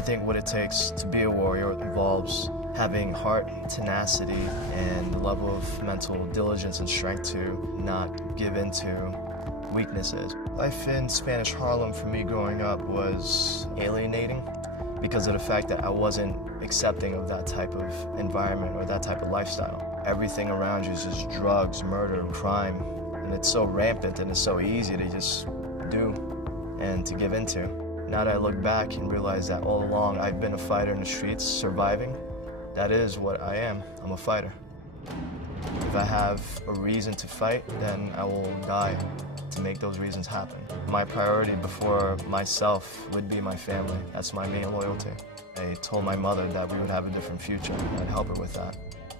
I think what it takes to be a warrior involves having heart, tenacity, and the level of mental diligence and strength to not give in to weaknesses. Life in Spanish Harlem for me growing up was alienating because of the fact that I wasn't accepting of that type of environment or that type of lifestyle. Everything around you is just drugs, murder, crime, and it's so rampant and it's so easy to just do and to give into. Now that I look back and realize that all along I've been a fighter in the streets, surviving, that is what I am. I'm a fighter. If I have a reason to fight, then I will die to make those reasons happen. My priority before myself would be my family. That's my main loyalty. I told my mother that we would have a different future. I'd help her with that.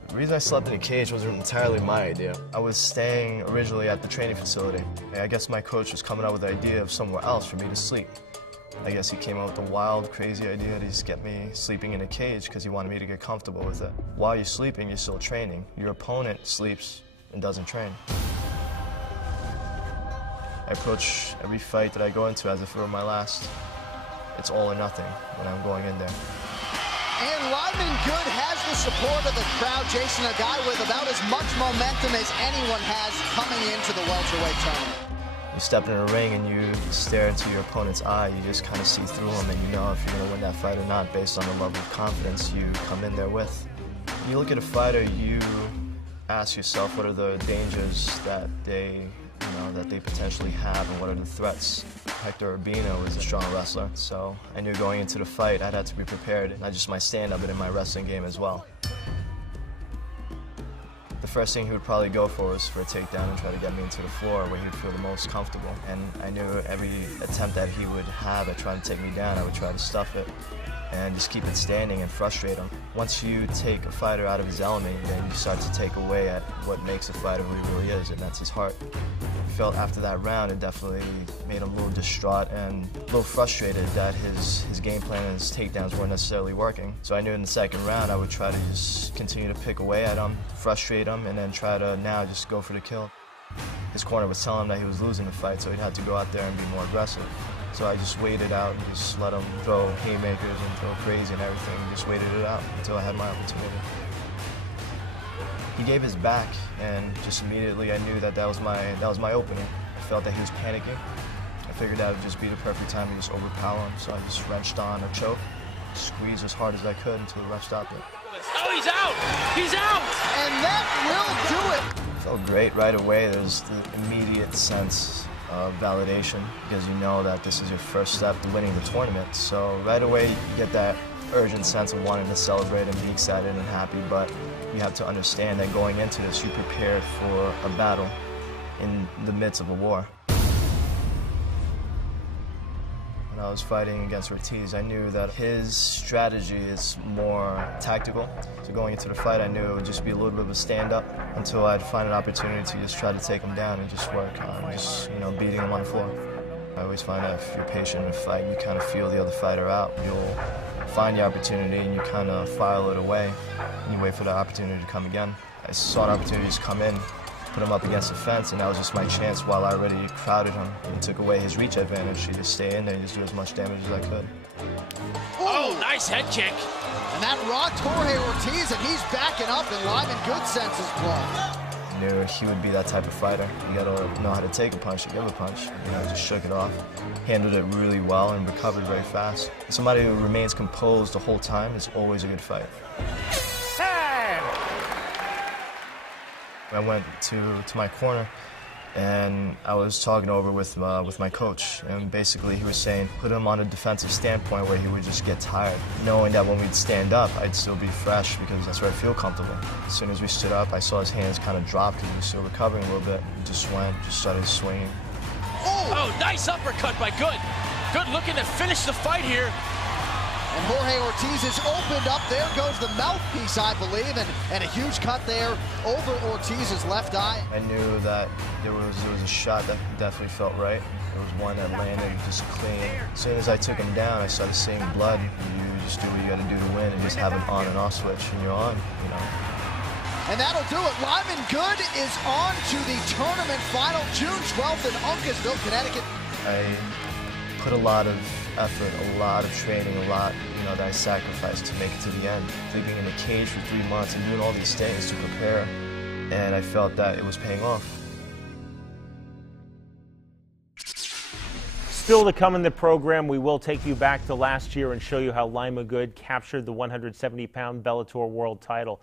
The reason I slept in a cage wasn't entirely my idea. I was staying originally at the training facility. I guess my coach was coming up with the idea of somewhere else for me to sleep. I guess he came up with a wild, crazy idea to just get me sleeping in a cage because he wanted me to get comfortable with it. While you're sleeping, you're still training. Your opponent sleeps and doesn't train. I approach every fight that I go into as if it were my last. It's all or nothing when I'm going in there. And Lyman Good has the support of the crowd, Jason, a guy with about as much momentum as anyone has coming into the welterweight tournament. You step in a ring and you stare into your opponent's eye, you just kind of see through him and you know if you're going to win that fight or not based on the level of confidence you come in there with. When you look at a fighter, you ask yourself what are the dangers that they potentially have and what are the threats. Hector Urbino is a strong wrestler, so I knew going into the fight I'd have to be prepared, not just my stand-up, but in my wrestling game as well. The first thing he would probably go for was for a takedown and try to get me into the floor where he'd feel the most comfortable. And I knew every attempt that he would have at trying to take me down, I would try to stuff it and just keep it standing and frustrate him. Once you take a fighter out of his element, then you start to take away at what makes a fighter who he really is, and that's his heart. I felt after that round, it definitely made him a little distraught and a little frustrated that his game plan and his takedowns weren't necessarily working. So I knew in the second round I would try to just continue to pick away at him, frustrate him, and then try to now just go for the kill. His corner was telling him that he was losing the fight, so he'd have to go out there and be more aggressive. So I just waited out and just let him throw haymakers and throw crazy and everything, and just waited it out until I had my opportunity. He gave his back, and just immediately I knew that that was my opening. I felt that he was panicking. I figured that would just be the perfect time to just overpower him, so I just wrenched on a choke, squeezed as hard as I could until the ref stopped it. Oh, he's out! He's out! And that will do it! It felt great right away. There's the immediate sense of validation because you know that this is your first step to winning the tournament. So right away you get that urgent sense of wanting to celebrate and be excited and happy, but you have to understand that going into this, you prepared for a battle in the midst of a war. When I was fighting against Ortiz, I knew that his strategy is more tactical. So going into the fight, I knew it would just be a little bit of a stand-up until I'd find an opportunity to just try to take him down and just work on just, beating him on the floor. I always find that if you're patient in a fight, you kind of feel the other fighter out. You'll find the opportunity and you kind of file it away and you wait for the opportunity to come again. I saw an opportunity to just come in, put him up against the fence, and that was just my chance while I already crowded him and took away his reach advantage to just stay in there and just do as much damage as I could. Oh, nice head kick. And that rocked Jorge Ortiz, and he's backing up, and Lyman Good senses blood. I knew he would be that type of fighter. You gotta know how to take a punch to give a punch. Just shook it off, handled it really well, and recovered very fast. Somebody who remains composed the whole time is always a good fight. I went to my corner and I was talking over with my coach, and basically he was saying put him on a defensive standpoint where he would just get tired, knowing that when we'd stand up I'd still be fresh because that's where I feel comfortable. As soon as we stood up, I saw his hands kind of drop because he was still recovering a little bit. He just started swinging. Oh, nice uppercut by Good. Good looking to finish the fight here. And Jorge Ortiz is opened up. There goes the mouthpiece, I believe, and a huge cut there over Ortiz's left eye. I knew that there was a shot that definitely felt right. There was one that landed just clean. As soon as I took him down, I started seeing blood. You just do what you got to do to win and just have an on and off switch, and you're on, And that'll do it. Lyman Good is on to the tournament final, June 12th in Uncasville, Connecticut. I put a lot of effort, a lot of training, a lot, that I sacrificed to make it to the end. Sleeping in a cage for 3 months and doing all these things to prepare, and I felt that it was paying off. Still to come in the program, we will take you back to last year and show you how Lyman Good captured the 170-pound Bellator world title.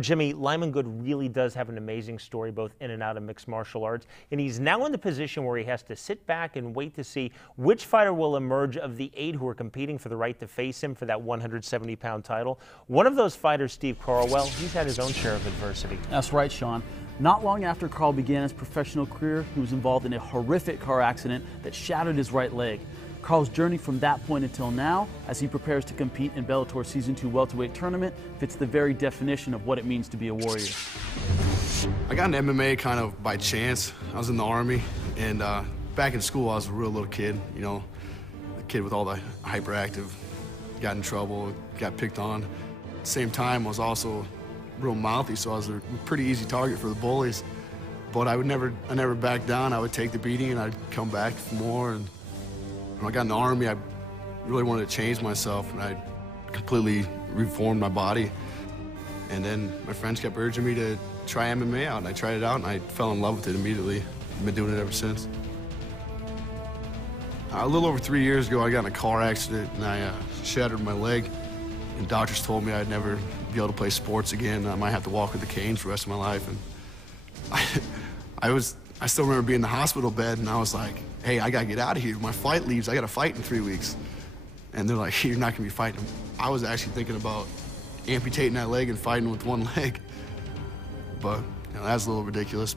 Jimmy, Lyman Good really does have an amazing story both in and out of mixed martial arts, and he's now in the position where he has to sit back and wait to see which fighter will emerge of the 8 who are competing for the right to face him for that 170-pound title. One of those fighters, Steve Carlwell, he's had his own share of adversity. That's right, Sean. Not long after Carl began his professional career, he was involved in a horrific car accident that shattered his right leg. Carl's journey from that point until now, as he prepares to compete in Bellator Season 2 welterweight tournament, fits the very definition of what it means to be a warrior. I got into MMA kind of by chance. I was in the Army, and back in school I was a real little kid, the kid with all the hyperactive, got in trouble, got picked on. At the same time, I was also real mouthy, so I was a pretty easy target for the bullies. But I never back down. I would take the beating and I'd come back for more. And when I got in the Army, I really wanted to change myself, and I completely reformed my body. And then my friends kept urging me to try MMA out, and I tried it out, and I fell in love with it immediately. I've been doing it ever since. A little over 3 years ago, I got in a car accident, and I shattered my leg. And doctors told me I'd never be able to play sports again. I might have to walk with a cane for the rest of my life. And I still remember being in the hospital bed, and I was like, hey, I gotta get out of here. My flight leaves, I gotta fight in 3 weeks. And they're like, you're not gonna be fighting. I was actually thinking about amputating that leg and fighting with one leg. But that's a little ridiculous.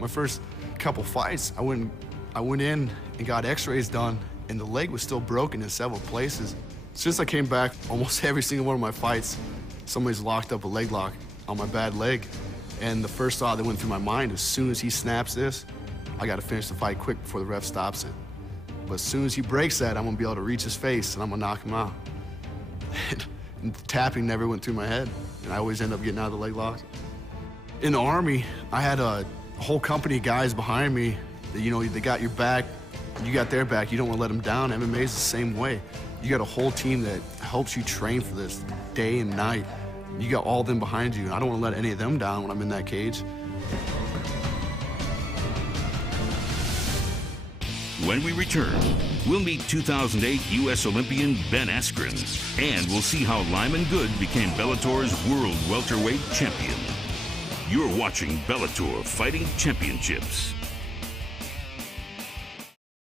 My first couple fights, I went in and got x-rays done, and the leg was still broken in several places. Since I came back, almost every single one of my fights, somebody's locked up a leg lock on my bad leg. And the first thought that went through my mind, as soon as he snaps this, I gotta finish the fight quick before the ref stops it. But as soon as he breaks that, I'm gonna be able to reach his face and I'm gonna knock him out. And the tapping never went through my head, and I always end up getting out of the leg lock. In the Army, I had a whole company of guys behind me that, they got your back, you got their back, you don't wanna let them down. MMA is the same way. You got a whole team that helps you train for this day and night. You got all them behind you, and I don't want to let any of them down when I'm in that cage. When we return, we'll meet 2008 U.S. Olympian Ben Askren, and we'll see how Lyman Good became Bellator's World Welterweight Champion. You're watching Bellator Fighting Championships.